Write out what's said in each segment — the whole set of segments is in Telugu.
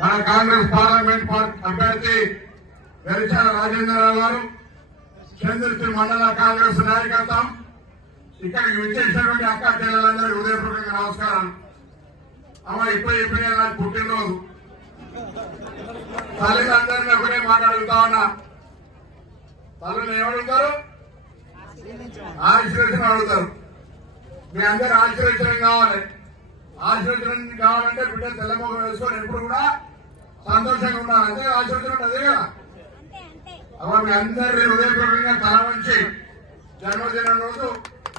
మన కాంగ్రెస్ పార్లమెంట్ పార్టీ అభ్యర్థి వెరిచాల రాజేంద్రరావు గారు చంద్రశ్రీ మండల కాంగ్రెస్ నాయకత్వం. ఇక్కడికి విచ్చేసినటువంటి అక్క చెల్లెలందరికీ ఉదయపూర్వక నమస్కారం. అమ్మ ఇప్పుడు ఇప్పుడే నాకు పుట్టినరోజు. తల్లిదండ్రులను ఒకటే మాట్లాడుతా ఉన్నా. తల్లిని ఏమడుగుతారు? ఆశీర్వచనం అడుగుతారు. మీ అందరు ఆశీర్వచనం కావాలి. ఆశీర్వచనం కావాలంటే బిడ్డ తెల్లమొగం వేసుకొని ఎప్పుడు కూడా సంతోషంగా ఉండాలి. అంతే ఆశీర్వచనం అదే కదా. అమ్మ మీ అందరి హృదయపూర్వకంగా తల వంచి జన్మదినం రోజు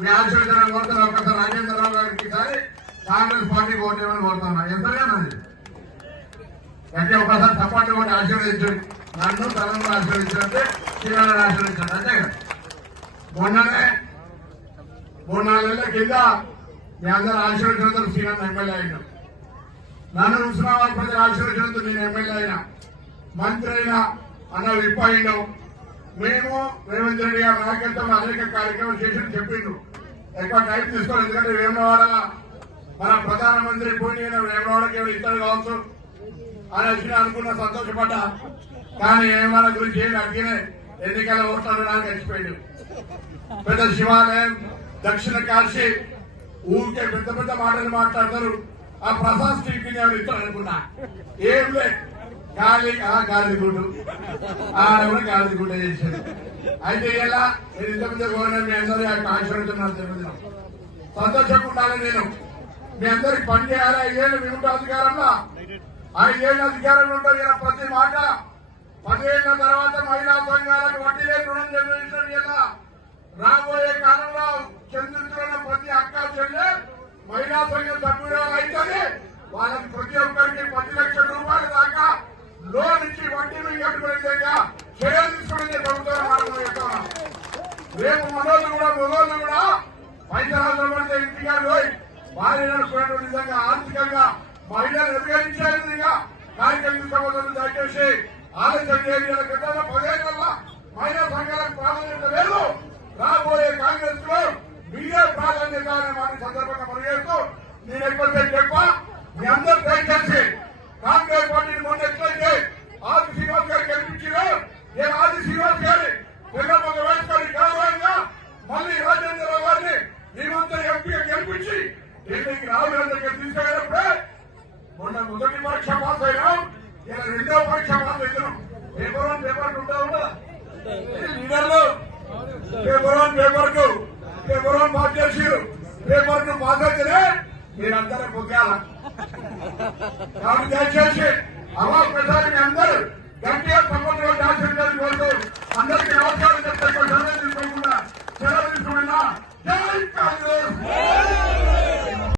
మీ ఆశీర్వచనం కోరుతున్న ఒకసారి రాజేంద్రరావు గారికి ఈసారి కాంగ్రెస్ పార్టీ ఓటేమని కోరుతున్నా ఎంతగానండి? అంటే ఒకసారి సపాటు కూడా ఆశీర్వదించండి. నన్ను తలను ఆశీర్వదించండి శ్రీరాలను ఆశీర్వదించండి అంతే కదా. మొన్ననే మూడు నాలుగు నెలల కింద మీ అందరూ ఆశీర్వదించడంతో శ్రీరామ్ ఎమ్మెల్యే అయినా. నన్ను హుస్నాబాద్ ప్రజలు ఆశీర్వదించడంతో నేను ఎమ్మెల్యే అయినా మంత్రి అయినా అన్న విప్ మేము రేవంత్ రెడ్డి గారు నాయకత్వం అనేక కార్యక్రమాలు చేసి చెప్పిండు. ఎక్కువ టైం తీసుకోవాలి ఎందుకంటే వేమవాడ మన ప్రధానమంత్రి పోయి వేమవాడకి ఎవరు ఇస్తాడు కావచ్చు అని వచ్చిన అనుకున్న సంతోషపడ్డా. కానీ ఏమన్న గురించి ఏమి అడిగినే ఎన్నికల ఓట్లు అడగడానికి వచ్చిపోయాడు పెద్ద శివాలయం దక్షిణ కాశీ ఊరికే పెద్ద పెద్ద మాటలు మాట్లాడతారు. ఆ ప్రసాద్ స్టీఫీ ఎవరు ఇస్తాడు అనుకున్నా ఏం లే. గాలి ఆ గాలి గుడ్డు. ఆడ కూడా గాలి గుడ్డ చేశాడు. అయితే ఇలా నేను ఇంతకుముందు కోరిన మీ అందరూ ఆశీర్వదిస్తున్నాను జన్మదినం సంతోషంగా ఉండాలి నేను. మీ అందరికి పని చేయాలి? ఐదేళ్ళు మీ ఉంటే అధికారంలో? ఐదేళ్ళు అధికారంలో ఉంటారు ప్రతి మాట పదిహేను తర్వాత మహిళా సంఘాలకు వడ్డీ లేని రుణం చెల్లించడం ఇలా రాబోయే కాలంలో చంద్రుతున్న ప్రతి అక్క చెల్లె మహిళా సంఘం సభ్యురాలు అయితే వాళ్ళకి ప్రతి ఒక్కరికి పది లక్షల రూపాయల దాకా లోన్ ఇచ్చి వడ్డీలు మీద కట్టుకునే విధంగా చర్యలు తీసుకునే ప్రభుత్వం మనం రేపు మనోళ్ళు కూడా మొగోళ్ళు కూడా పైసలు పడితే ఇంటికారు పోయి భార్య విధంగా ఆర్థికంగా మహిళలు ఎదుగించే విధంగా కార్యక్రమం తీసుకోవాలని దయచేసి ఆలోచన చేయాలి గతంలో పదేళ్ళ మహిళా సంఘాలకు ప్రాధాన్యత లేదు. రాబోయే కాంగ్రెస్లో మీరే ప్రాధాన్యత అనే మాట సందర్భంగా పరిగెడుతూ నేను ఎక్కువసేపు చెప్ప? మీ అందరూ దయచేసి కాంగ్రెస్ పార్టీని మొన్న ఎట్లయితే ఆది శ్రీనివాస్ గారు గెలిపించారు నేను ఆది శ్రీనివాస్ గారి పిల్లమ్మ వేసుకొని గౌరవంగా మళ్ళీ రాజేంద్రరావు గారిని మేమంతా ఎంపీగా గెలిపించి ఢిల్లీకి రాహుల్ గాంధీ దగ్గర తీసుకెళ్ళినప్పుడే మొన్న మొదటి పరీక్ష పాస్ అయినాం. ఇలా రెండో పరీక్ష పాస్ అయినాం. పేపర్ వన్ పేపర్ టూ ఉంటా లీడర్లు paper one paper two. Paper one pass చేసి పేపర్ టూ పాస్ అయితేనే ನೀನಂತಾರೆ ಗೊತ್ತಾಗಲ್ಲ ನಾನು ತ್ಯಾಜ್ಯ ಅವಾಗ ಪ್ರಸಾದ